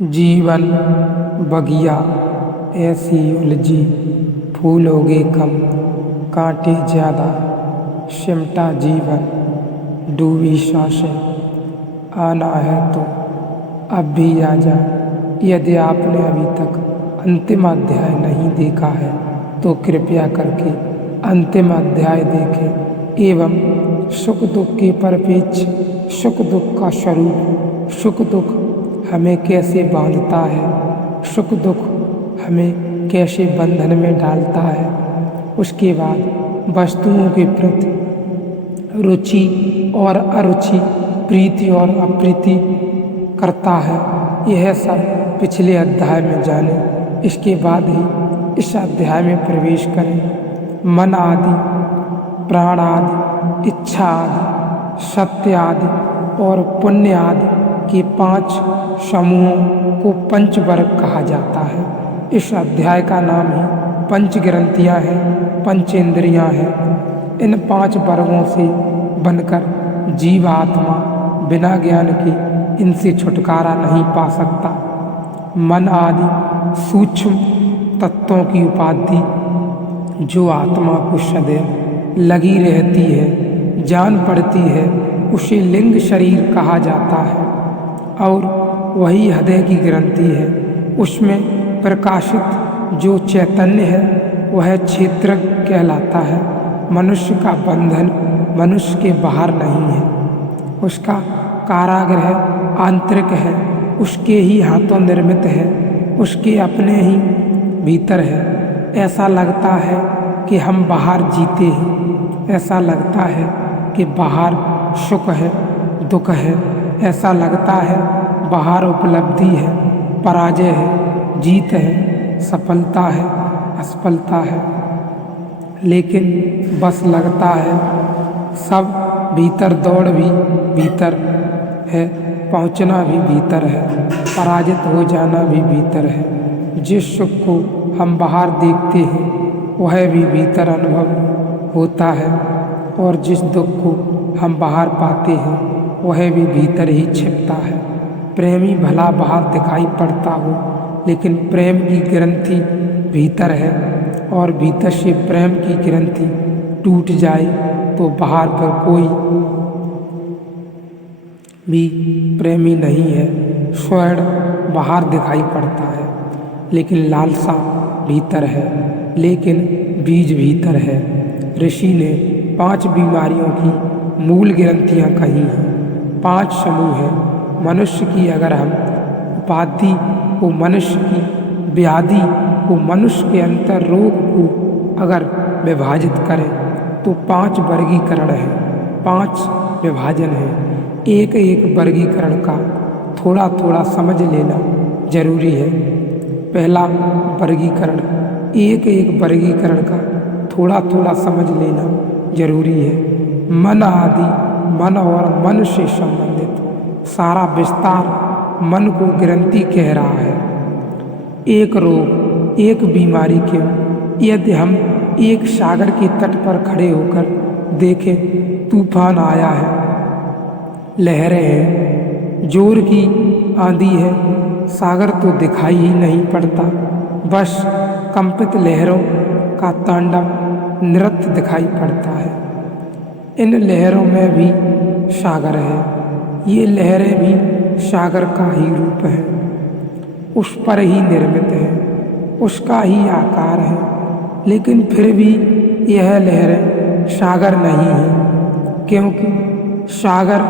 जीवन बगिया ऐसी उलझी, फूलोगे कम कांटे ज़्यादा, सिमटा जीवन डूबी सांसें। आना है तो अब भी आ जा। यदि आपने अभी तक अंतिम अध्याय नहीं देखा है तो कृपया करके अंतिम अध्याय देखें एवं सुख दुख के परिप्रेक्ष्य, सुख दुख का स्वरूप, सुख दुख हमें कैसे बांधता है, सुख दुख हमें कैसे बंधन में डालता है, उसके बाद वस्तुओं के प्रति रुचि और अरुचि, प्रीति और अप्रीति करता है। यह सब पिछले अध्याय में जाने, इसके बाद ही इस अध्याय में प्रवेश करें। मन आदि, प्राण आदि, इच्छा आदि, सत्य आदि और पुण्य आदि के 5 समूहों को पंचवर्ग कहा जाता है। इस अध्याय का नाम ही पंच ग्रंथियाँ हैं, पंचेंद्रियाँ हैं। इन 5 वर्गों से बनकर जीवात्मा बिना ज्ञान के इनसे छुटकारा नहीं पा सकता। मन आदि सूक्ष्म तत्वों की उपाधि जो आत्मा को सदैव लगी रहती है, जान पड़ती है, उसे लिंग शरीर कहा जाता है। और वही हृदय की ग्रंथि है, उसमें प्रकाशित जो चैतन्य है वह क्षेत्र कहलाता है। मनुष्य का बंधन मनुष्य के बाहर नहीं है, उसका कारागृह आंतरिक है, उसके ही हाथों निर्मित है, उसके अपने ही भीतर है। ऐसा लगता है कि हम बाहर जीते हैं, ऐसा लगता है कि बाहर सुख है, दुख है, ऐसा लगता है बाहर उपलब्धि है, पराजय है, जीत है, सफलता है, असफलता है। लेकिन बस लगता है सब भीतर, दौड़ भी भीतर है, पहुंचना भी भीतर है, पराजित हो जाना भी भीतर है। जिस सुख को हम बाहर देखते हैं वह भी भीतर अनुभव होता है, और जिस दुख को हम बाहर पाते हैं वह भी भीतर ही छिपता है। प्रेमी भला बाहर दिखाई पड़ता हो, लेकिन प्रेम की ग्रंथि भीतर है, और भीतर से प्रेम की ग्रंथि टूट जाए तो बाहर पर कोई भी प्रेमी नहीं है। स्वर्ण बाहर दिखाई पड़ता है, लेकिन लालसा भीतर है, लेकिन बीज भीतर है। ऋषि ने 5 बीमारियों की मूल ग्रंथियाँ कही हैं। 5 समूह हैं। मनुष्य की अगर हम उपाधि को, मनुष्य की व्याधि को, मनुष्य के अंतर रोग को अगर विभाजित करें तो 5 वर्गीकरण हैं, 5 विभाजन हैं। एक एक वर्गीकरण का थोड़ा थोड़ा समझ लेना जरूरी है। पहला वर्गीकरण, एक एक वर्गीकरण का थोड़ा थोड़ा समझ लेना जरूरी है। मन आदि, मन और मन से संबंधित सारा विस्तार मन को ग्रंथि कह रहा है। एक रोग, एक बीमारी क्यों? यदि हम एक सागर के तट पर खड़े होकर देखें, तूफान आया है, लहरें हैं, जोर की आंधी है, सागर तो दिखाई ही नहीं पड़ता, बस कंपित लहरों का तांडव नृत्य दिखाई पड़ता है। इन लहरों में भी सागर है, ये लहरें भी सागर का ही रूप है, उस पर ही निर्मित है, उसका ही आकार है, लेकिन फिर भी यह लहरें सागर नहीं है, क्योंकि सागर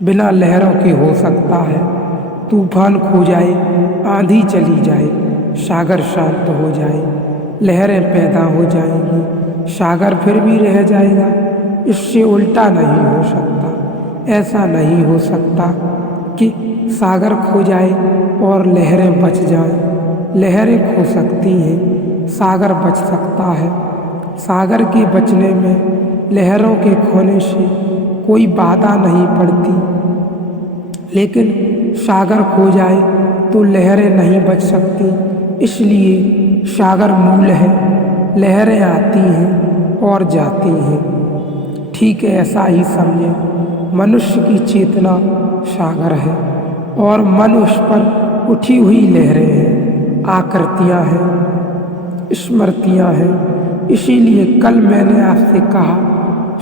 बिना लहरों के हो सकता है। तूफान खो जाए, आंधी चली जाए, सागर शांत हो जाए, लहरें पैदा हो जाएंगी, सागर फिर भी रह जाएगा। इससे उल्टा नहीं हो सकता। ऐसा नहीं हो सकता कि सागर खो जाए और लहरें बच जाएं। लहरें खो सकती हैं, सागर बच सकता है। सागर के बचने में लहरों के खोने से कोई बाधा नहीं पड़ती, लेकिन सागर खो जाए तो लहरें नहीं बच सकती। इसलिए सागर मूल है, लहरें आती हैं और जाती हैं। ठीक है, ऐसा ही समझें। मनुष्य की चेतना सागर है और मन उस पर उठी हुई लहरें हैं, आकृतियां हैं, स्मृतियां हैं। इसीलिए कल मैंने आपसे कहा,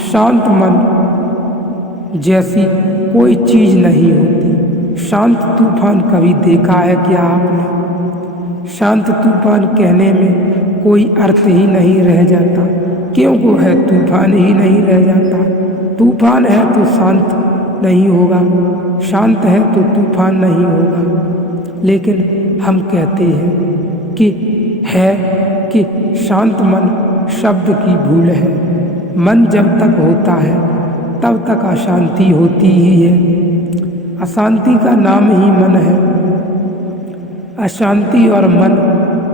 शांत मन जैसी कोई चीज नहीं होती। शांत तूफान कभी देखा है क्या आपने? शांत तूफान कहने में कोई अर्थ ही नहीं रह जाता, क्योंकि है तूफान ही नहीं रह जाता। तूफान है तो शांत नहीं होगा, शांत है तो तूफान नहीं होगा। लेकिन हम कहते हैं कि शांत मन शब्द की भूल है। मन जब तक होता है तब तक अशांति होती ही है। अशांति का नाम ही मन है। अशांति और मन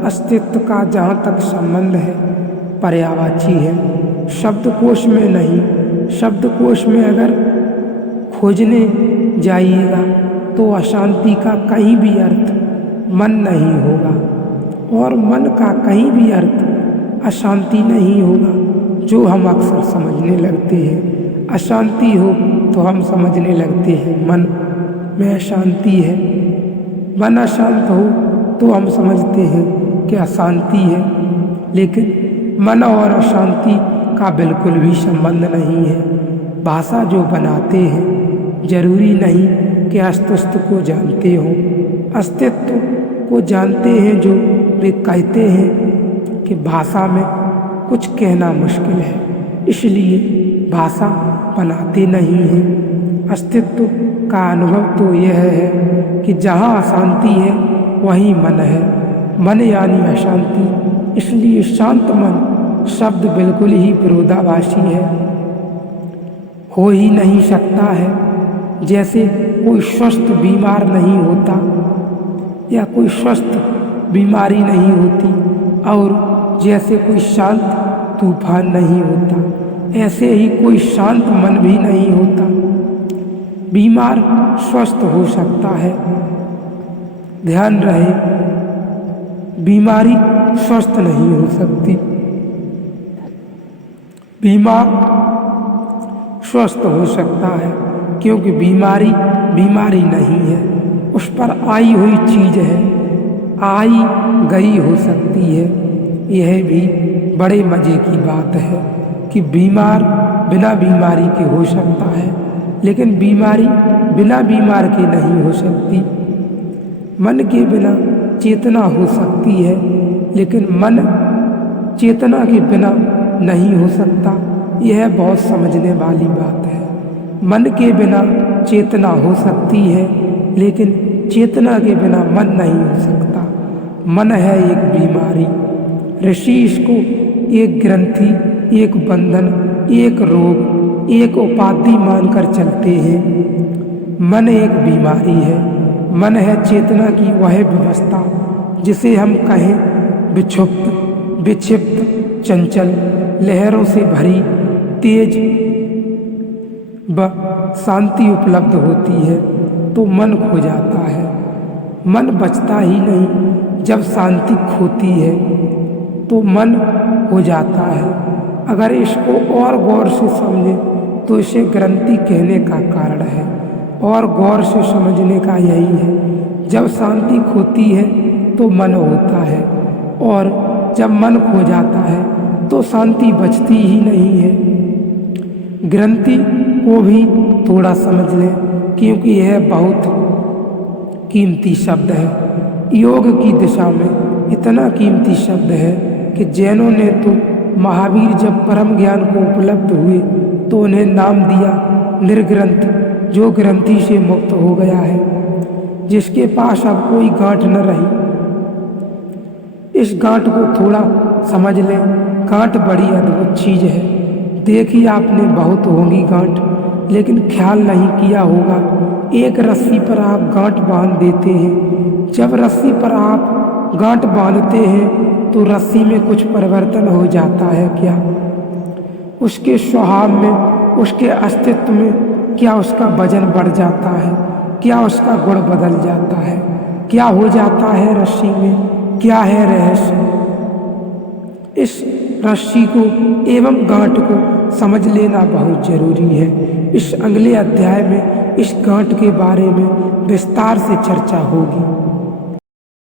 अस्तित्व का जहाँ तक संबंध है पर्यायवाची है, शब्दकोश में नहीं। शब्दकोश में अगर खोजने जाइएगा तो अशांति का कहीं भी अर्थ मन नहीं होगा और मन का कहीं भी अर्थ अशांति नहीं होगा, जो हम अक्सर समझने लगते हैं। अशांति हो तो हम समझने लगते हैं मन में अशांति है, मन अशांत हो तो हम समझते हैं कि अशांति है। लेकिन मन और अशांति का बिल्कुल भी संबंध नहीं है। भाषा जो बनाते हैं जरूरी नहीं कि अस्तित्व को जानते हों। अस्तित्व को जानते हैं जो वे कहते हैं कि भाषा में कुछ कहना मुश्किल है, इसलिए भाषा बनाते नहीं हैं। अस्तित्व का अनुभव तो यह है कि जहाँ अशांति है वहीं मन है, मन यानी अशांति। इसलिए शांत मन शब्द बिल्कुल ही विरोधाभासी है, हो ही नहीं सकता है। जैसे कोई स्वस्थ बीमार नहीं होता या कोई स्वस्थ बीमारी नहीं होती, और जैसे कोई शांत तूफान नहीं होता, ऐसे ही कोई शांत मन भी नहीं होता। बीमार स्वस्थ हो सकता है, ध्यान रहे, बीमारी स्वस्थ नहीं हो सकती। बीमार स्वस्थ हो सकता है क्योंकि बीमारी नहीं है, उस पर आई हुई चीज है, आई गई हो सकती है। यह भी बड़े मजे की बात है कि बीमार बिना बीमारी के हो सकता है, लेकिन बीमारी बिना बीमार के नहीं हो सकती। मन के बिना चेतना हो सकती है, लेकिन मन चेतना के बिना नहीं हो सकता। यह बहुत समझने वाली बात है। मन के बिना चेतना हो सकती है, लेकिन चेतना के बिना मन नहीं हो सकता। मन है एक बीमारी। ऋषि इसको एक ग्रंथि, एक बंधन, एक रोग, एक उपाधि मानकर चलते हैं। मन एक बीमारी है। मन है चेतना की वह व्यवस्था जिसे हम कहें विक्षुब्ध, विक्षिप्त, चंचल, लहरों से भरी, तेज व शांति उपलब्ध होती है तो मन खो जाता है। मन बचता ही नहीं, जब शांति खोती है तो मन हो जाता है। अगर इसको और गौर से समझें तो इसे ग्रंथि कहने का कारण है, और गौर से समझने का यही है, जब शांति खोती है तो मन होता है, और जब मन खो जाता है तो शांति बचती ही नहीं है। ग्रंथि को भी थोड़ा समझ लें, क्योंकि यह बहुत कीमती शब्द है। योग की दिशा में इतना कीमती शब्द है कि जैनों ने तो महावीर जब परम ज्ञान को उपलब्ध हुए तो उन्हें नाम दिया निर्ग्रंथ, जो ग्रंथि से मुक्त हो गया है, जिसके पास अब कोई गांठ न रही। इस गांठ को थोड़ा समझ लें। गांठ बड़ी अद्भुत चीज है। देखी आपने बहुत होंगी गांठ, लेकिन ख्याल नहीं किया होगा। एक रस्सी पर आप गांठ बांध देते हैं। जब रस्सी पर आप गांठ बांधते हैं तो रस्सी में कुछ परिवर्तन हो जाता है क्या? उसके स्वभाव में, उसके अस्तित्व में क्या उसका वजन बढ़ जाता है? क्या उसका गुण बदल जाता है? क्या हो जाता है रस्सी में? क्या है रहस्य? इस रस्सी को एवं गांठ को समझ लेना बहुत जरूरी है। इस अगले अध्याय में इस गांठ के बारे में विस्तार से चर्चा होगी।